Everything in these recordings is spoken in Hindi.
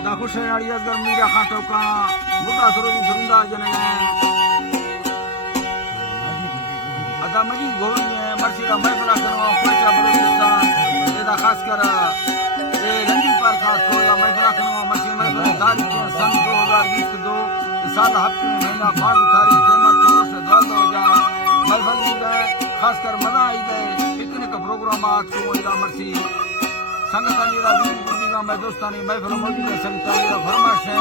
आता खुश है यार अगर मीरा खान टोका मुद्दा सरोजी सुंदा जने आता मजीद गोरी है मर्शिदा महफिल करनो कोटा बलूचिस्तान एदा खास कर ए रंगी पर खास कोला महफिल करनो मर्शी महफिल तारीख सन 2022 साल हफ्ते महीना 5 तारीख कीमत से द्वादा हो जा महफिल है खास कर मजा आई है पिकनिक प्रोग्राम आज को इला मर्शी संगतानी दा वीर का मैं दोस्तानी महफिल मौजूद है संगतानी दा फरमाश है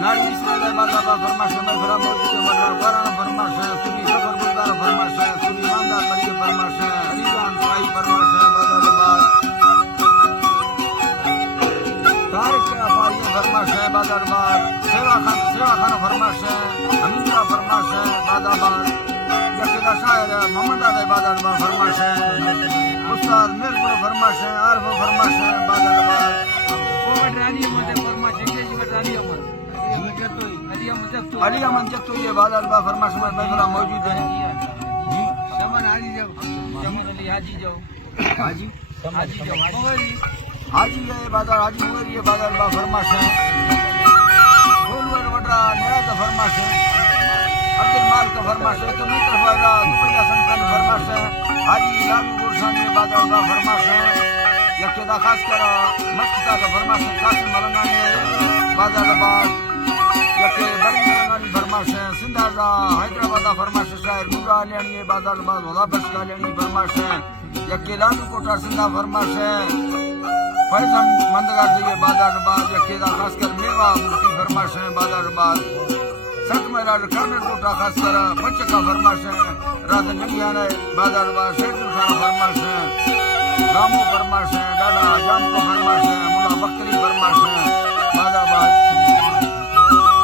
नारी इस्माइल बाबा फरमाश है महफिल मौजूद है वरना वराना फरमाश है सुनी सफर गुजार फरमाश है सुनी ईमानदार मरिए फरमाश है अलीजान भाई फरमाश है बादल तारिक अफाई फरमाश है बादल सेवा खान फरमाश है हमीदा फरमाश है बादल यकीदा शायर मोहम्मद अली बादल फरमाश है उस्ताद मेरपुर फरमाश है आरफ फरमाश है बादल कोविड रानी मुझे फरमाश है के रानी अली अमन जत्तो ये बादल फरमाश में महफिल मौजूद है जी समन हाजी जाओ समन अली हाजी जाओ हाजी जाओ हाजी है बादल हाजी मुगरी ये बादल फरमाश है गोलवर वडरा निराज फरमाश है अब्दुल माल का फरमाश है तो मित्र फायदा दुबैया संतन फरमाश है हाजी लालू गुरसानी बादल का फरमाश है यकेदा खास कर मस्ता का फरमाश है कासिम मलंगानी बादल यके बड़ी मलंगानी फरमाश है सिंधाजा हैदराबाद का फरमाश है शायर नूरा लेनी बादल वापस का लेनी फरमाश है यके लालू कोटा सिंधा फरमाश है फैजन मंदगार दिए बादल यकेदा खास कर मेवा मुफ्ती फरमाश है बादल सत मेरा कर्नल कोटा खास कर पंच का फरमाश है राजन जंगियान बादल शेरपुर खान फरमाश है रामो फरमाश है दादा जाम को फरमाश है मुला बकरी फरमाश है बादाबाद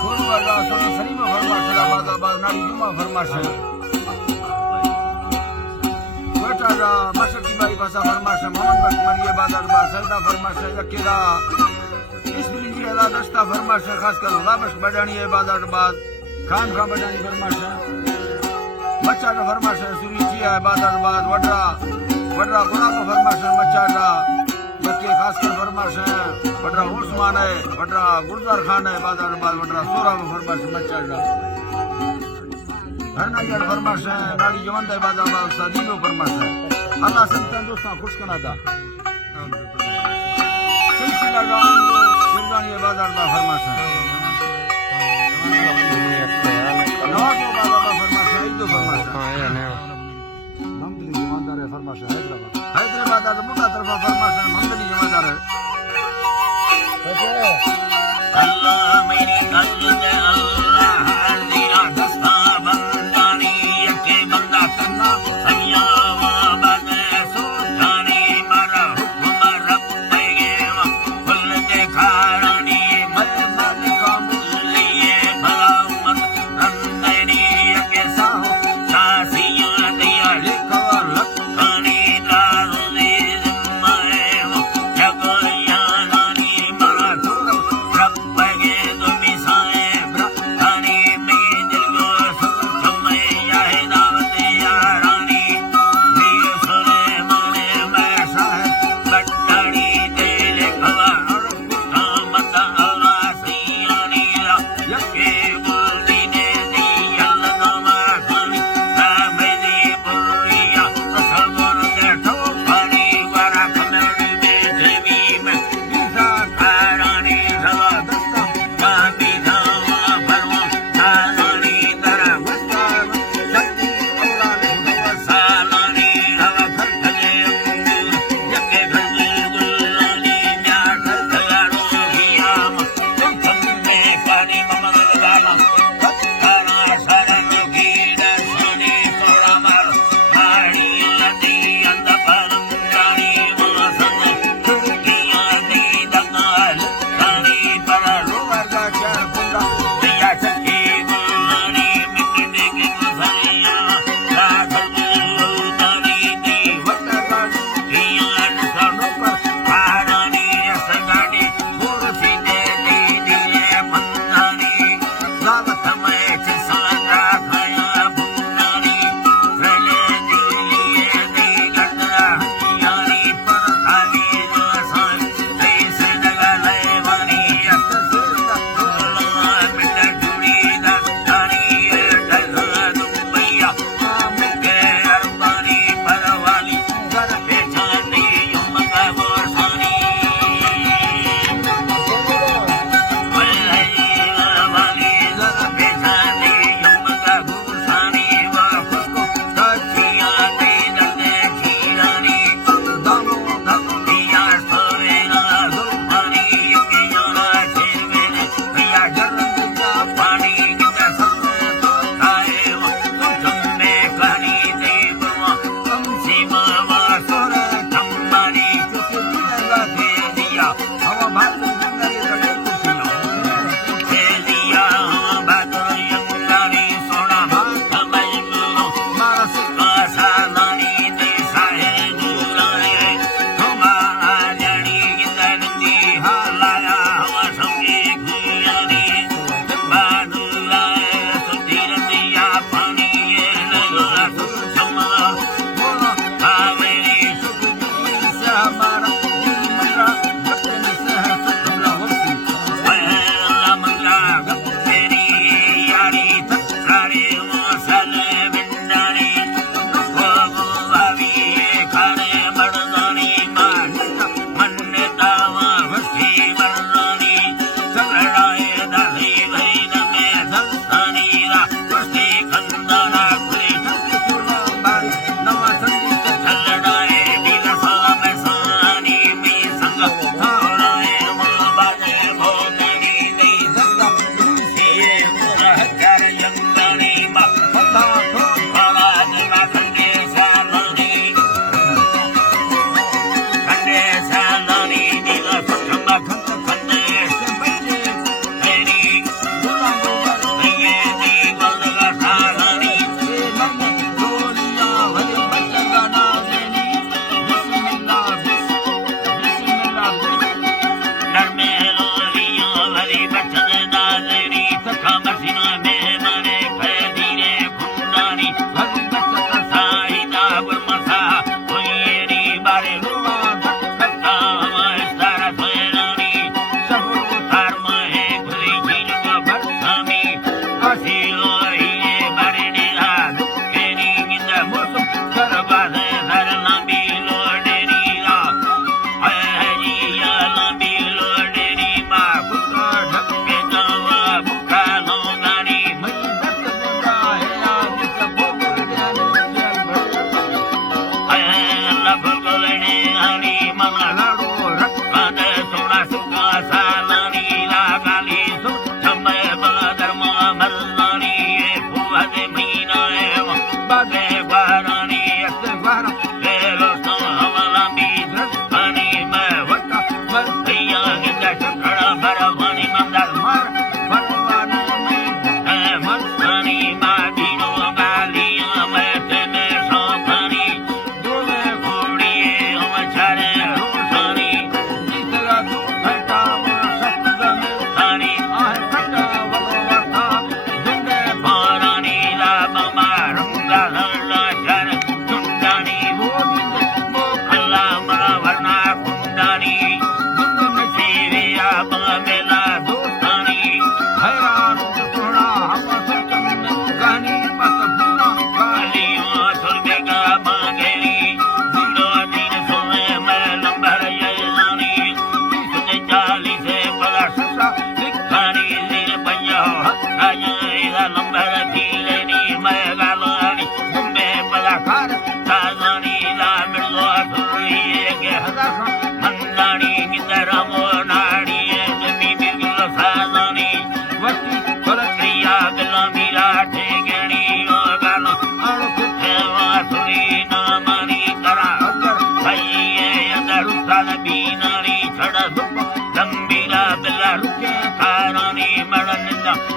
फूलवाड़ा सोनी सलीम फरमाश है बादाबाद नारी जुमा फरमाश है कोटा मशरकी बाई भाषा फरमाश है मोहम्मद बख्श मरिए बादाबाद सरदा फरमाश है यकेदा इसमिल जी अदा दस्ता फरमाश है खास कर वापस बडानी है बादाबाद खान बडानी फरमाश है बच्चा का फरमाश है सुरीची है बादाबाद वडरा गुना का फरमाश है बच्चा का यके खास कर फरमाश है वडरा उस्मान है वडरा गुलजार खान है बादाबाद वडरा सोरा का फरमाश है बच्चा का हरनागढ़ फरमाश है नाली जवंत है बादाबाद सदीनो फरमाश है अल्लाह संतन दोस्तां खुश कना दा सिलसिला गान सिरदानी बादाबाद फरमाश है नवाब बादाबाद फरमाश है इदो फरमाश है मंदली जमादार है फरमाश है हैदराबाद का मुद्दा तरफा फरमाश है मंदली जमादार है अल्लाह मेरी कल्ब अल्लाह हजीरा दस्ता बंदानी के बंदा करना सैया वा बने सुल्तानी मरा हुक्म रब देगे फुल के खारानी मल मल का मुसलिए भला मत रंगनी के साहो सासिया दिया लिखो लखनी दारुनी जिम्मे जगरिया नानी मरा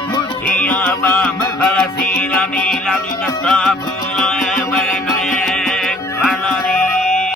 Muchia ba, Mahala Sira Mila Lina